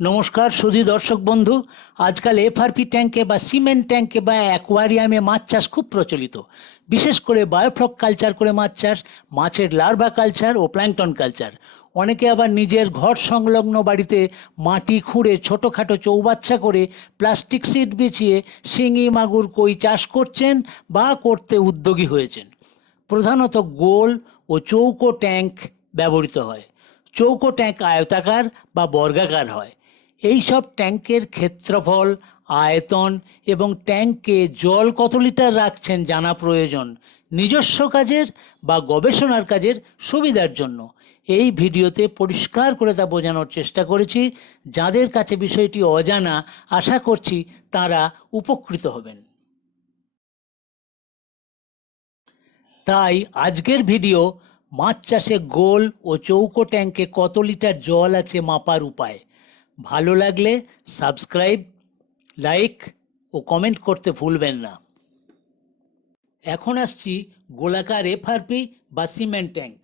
নমস্কার, সুধী দর্শক বন্ধু। আজকাল এফআরপি ট্যাঙ্কে বা সিমেন্ট ট্যাঙ্কে বা অ্যাকোয়ারিয়ামে মাছ চাষ খুব প্রচলিত। বিশেষ করে বায়োফ্লক কালচার করে মাছ চাষ, মাছের লার্ভা কালচার ও প্ল্যাঙ্কটন কালচার। অনেকে আবার নিজের ঘর সংলগ্ন বাড়িতে মাটি খুঁড়ে ছোটোখাটো চৌবাচ্চা করে প্লাস্টিক সিট বিছিয়ে শিঙি, মাগুর, কই চাষ করছেন বা করতে উদ্যোগী হয়েছেন। প্রধানত গোল ও চৌকো ট্যাঙ্ক ব্যবহৃত হয়। চৌকো ট্যাঙ্ক আয়তাকার বা বর্গাকার হয়। এই সব ট্যাঙ্কের ক্ষেত্রফল, আয়তন এবং ট্যাঙ্কে জল কত লিটার রাখছেন জানা প্রয়োজন। নিজস্ব কাজের বা গবেষণার কাজের সুবিধার জন্য। এই ভিডিওতে পরিষ্কার করে তা বোঝানোর চেষ্টা করেছি। যাদের কাছে বিষয়টি অজানা, আশা করছি তারা উপকৃত হবেন। তাই আজকের ভিডিও, মাছ চাষে গোল ও চৌকো ট্যাঙ্কে কত লিটার জল আছে মাপার উপায়। ভালো লাগলে সাবস্ক্রাইব, লাইক ও কমেন্ট করতে ভুলবেন না। এখন আসছি গোলাকার এফআরপি বা সিমেন্ট ট্যাঙ্ক।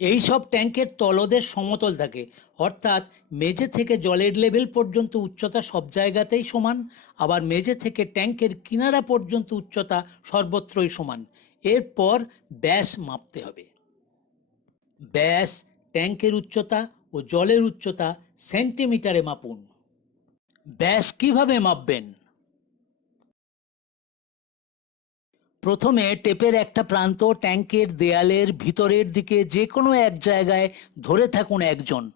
এই সব ট্যাঙ্কের তলদেশ সমতল থাকে, অর্থাৎ মেঝে থেকে জলের লেভেল পর্যন্ত উচ্চতা সব জায়গাতেই সমান, আবার মেঝে থেকে ট্যাঙ্কের কিনারা পর্যন্ত উচ্চতা সর্বত্রই সমান। এরপর ব্যাস মাপতে হবে। ব্যাস ট্যাঙ্কের উচ্চতা ও জলের উচ্চতা সেন্টিমিটারে মাপুন। ব্যাস, কীভাবে মাপবেন? প্রথমে টেপের একটা প্রান্ত ট্যাঙ্কের দেয়ালের ভিতরের দিকে যে কোনো এক জায়গায় ধরে থাকুন একজন।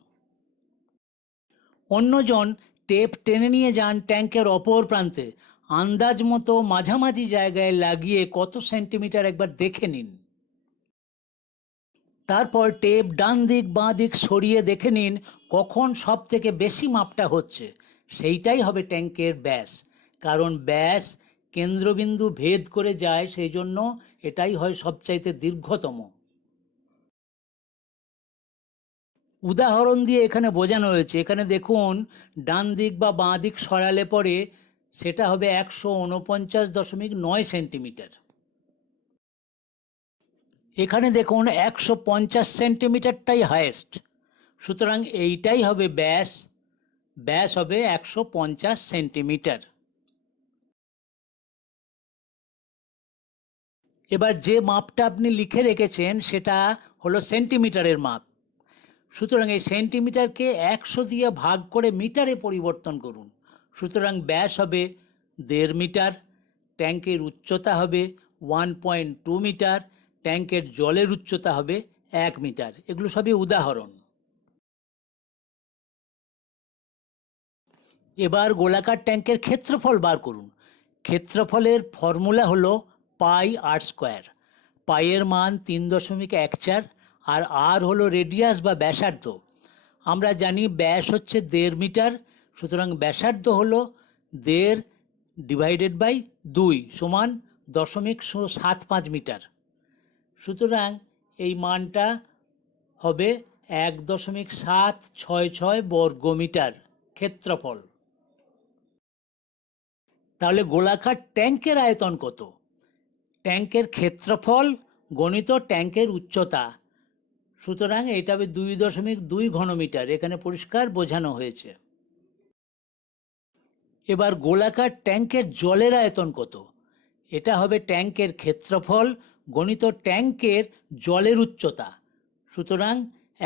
অন্যজন টেপ টেনে নিয়ে যান ট্যাঙ্কের অপর প্রান্তে। আন্দাজ মতো মাঝামাঝি জায়গায় লাগিয়ে কত সেন্টিমিটার একবার দেখে নিন। তারপর টেপ ডান দিক, বাঁ দিক সরিয়ে দেখে নিন কখন সব থেকে বেশি মাপটা হচ্ছে। সেইটাই হবে ট্যাঙ্কের ব্যাস। কারণ ব্যাস কেন্দ্রবিন্দু ভেদ করে যায় সেই জন্য এটাই হয় সবচাইতে দীর্ঘতম। উদাহরণ দিয়ে এখানে বোঝানো হয়েছে। এখানে দেখুন, ডান দিক বা বাঁ দিক সরালে পরে সেটা হবে একশো উনপঞ্চাশ দশমিক নয় সেন্টিমিটার। এখানে দেখুন একশো পঞ্চাশ সেন্টিমিটারটাই হায়েস্ট সুতরাং এইটাই হবে ব্যাস। ব্যাস হবে একশো পঞ্চাশ সেন্টিমিটার। এবার যে মাপটা আপনি লিখে রেখেছেন, সেটা হলো সেন্টিমিটারের মাপ। সুতরাং এই সেন্টিমিটারকে একশো দিয়ে ভাগ করে মিটারে পরিবর্তন করুন। সুতরাং ব্যাস হবে দেড় মিটার, ট্যাঙ্কের উচ্চতা হবে ওয়ান পয়েন্ট টু মিটার ট্যাঙ্কের জলের উচ্চতা হবে এক মিটার। এগুলো সবই উদাহরণ। এবার গোলাকার ট্যাঙ্কের ক্ষেত্রফল বার করুন। ক্ষেত্রফলের ফর্মুলা হলো পাই আর স্কোয়ার। পাইয়ের মান তিন দশমিক এক চার আর আর হলো রেডিয়াস বা ব্যাসার্ধ। আমরা জানি ব্যাস হচ্ছে দেড় মিটার, সুতরাং ব্যাসার্ধ হলো দেড় ডিভাইডেড বাই দুই সমান দশমিক সাত পাঁচ মিটার। সুতরাং এই মানটা হবে এক দশমিক সাত ছয় ছয় বর্গমিটার ক্ষেত্রফল। তাহলে গোলাকার ট্যাঙ্কের আয়তন কত? ট্যাঙ্কের ক্ষেত্রফল গণিত ট্যাঙ্কের উচ্চতা। সুতরাং এটা হবে দুই দশমিক দুই ঘনমিটার, এখানে পরিষ্কার বোঝানো হয়েছে। এবার গোলাকার ট্যাঙ্কের জলের আয়তন কত? এটা হবে ট্যাঙ্কের ক্ষেত্রফল গণিত ট্যাঙ্কের জলের উচ্চতা। সুতরাং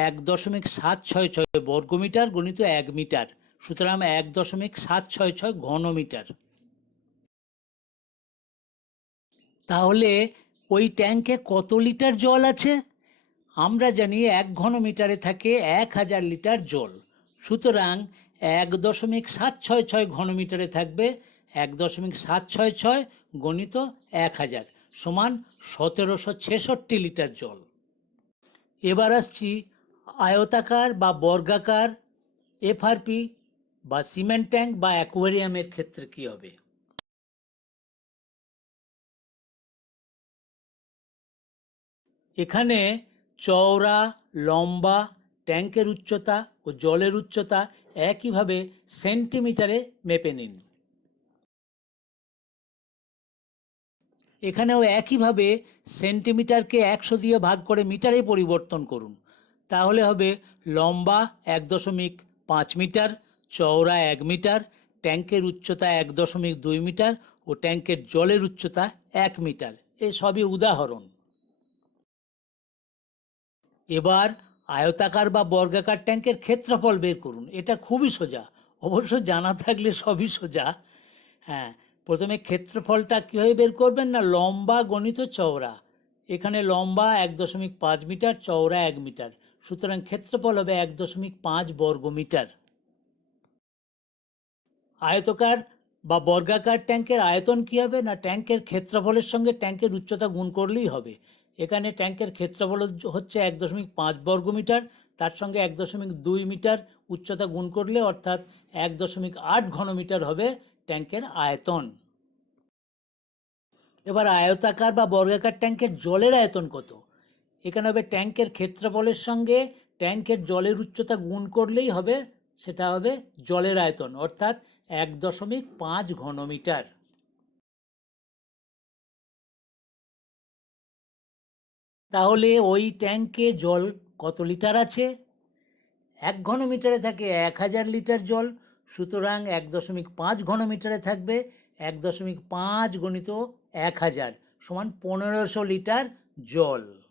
এক দশমিক সাত ছয় ছয় বর্গমিটার গণিত এক মিটার। সুতরাং এক দশমিক সাত ছয় ছয় ঘনমিটার। তাহলে ওই ট্যাঙ্কে কত লিটার জল আছে? আমরা জানি এক ঘনমিটারে থাকে এক হাজার লিটার জল। সুতরাং এক দশমিক সাত ছয় ছয় ঘনমিটারে থাকবে এক দশমিক সাত ছয় ছয় গণিত এক হাজার। সমান সতেরোশো ছেষট্টি লিটার জল। এবার আসছি আয়তাকার বা বর্গাকার এফআরপি বা সিমেন্ট ট্যাঙ্ক বা অ্যাকোয়ারিয়ামের ক্ষেত্রে কী হবে? এখানে চওড়া, লম্বা, ট্যাঙ্কের উচ্চতা ও জলের উচ্চতা একইভাবে সেন্টিমিটারে মেপে নিন। এখানেও একইভাবে সেন্টিমিটারকে একশো দিয়ে ভাগ করে মিটারে পরিবর্তন করুন। তাহলে হবে লম্বা এক দশমিক পাঁচ মিটার, চওড়া এক মিটার, ট্যাঙ্কের উচ্চতা এক দশমিক দুই মিটার ও ট্যাঙ্কের জলের উচ্চতা এক মিটার। এ সবই উদাহরণ। এবার আয়তাকার বা বর্গাকার ট্যাঙ্কের ক্ষেত্রফল বের করুন। এটা খুবই সোজা। অবশ্য জানা থাকলে সবই সোজা। হ্যাঁ প্রথমে ক্ষেত্রফলটা কীভাবে বের করবেন না? লম্বা গণিত চওড়া। এখানে লম্বা এক দশমিক পাঁচ মিটার, চওড়া এক মিটার। সুতরাং ক্ষেত্রফল হবে এক দশমিক পাঁচ বর্গ মিটার আয়তকার বা বর্গাকার ট্যাঙ্কের আয়তন কী হবে না ট্যাঙ্কের ক্ষেত্রফলের সঙ্গে ট্যাঙ্কের উচ্চতা গুণ করলেই হবে? এখানে ট্যাঙ্কের ক্ষেত্রফল হচ্ছে এক দশমিক পাঁচ বর্গ মিটার তার সঙ্গে এক দশমিক দুই মিটার উচ্চতা গুণ করলে অর্থাৎ এক দশমিক আট ঘনমিটার হবে। ট্যাঙ্কের আয়তন। এবার আয়তাকার বা বর্গাকার ট্যাঙ্কের জলের আয়তন কত? এখানে হবে ট্যাঙ্কের ক্ষেত্রফলের সঙ্গে ট্যাঙ্কের জলের উচ্চতা গুণ করলেই হবে, সেটা হবে জলের আয়তন, অর্থাৎ এক দশমিক পাঁচ ঘনমিটার। তাহলে ওই ট্যাঙ্কে জল কত লিটার আছে? এক ঘনমিটারে থাকে এক হাজার লিটার জল সুতরাং এক দশমিক পাঁচ ঘনমিটারে থাকবে, এক দশমিক পাঁচ গণিত এক হাজার সমান পনেরোশো লিটার জল।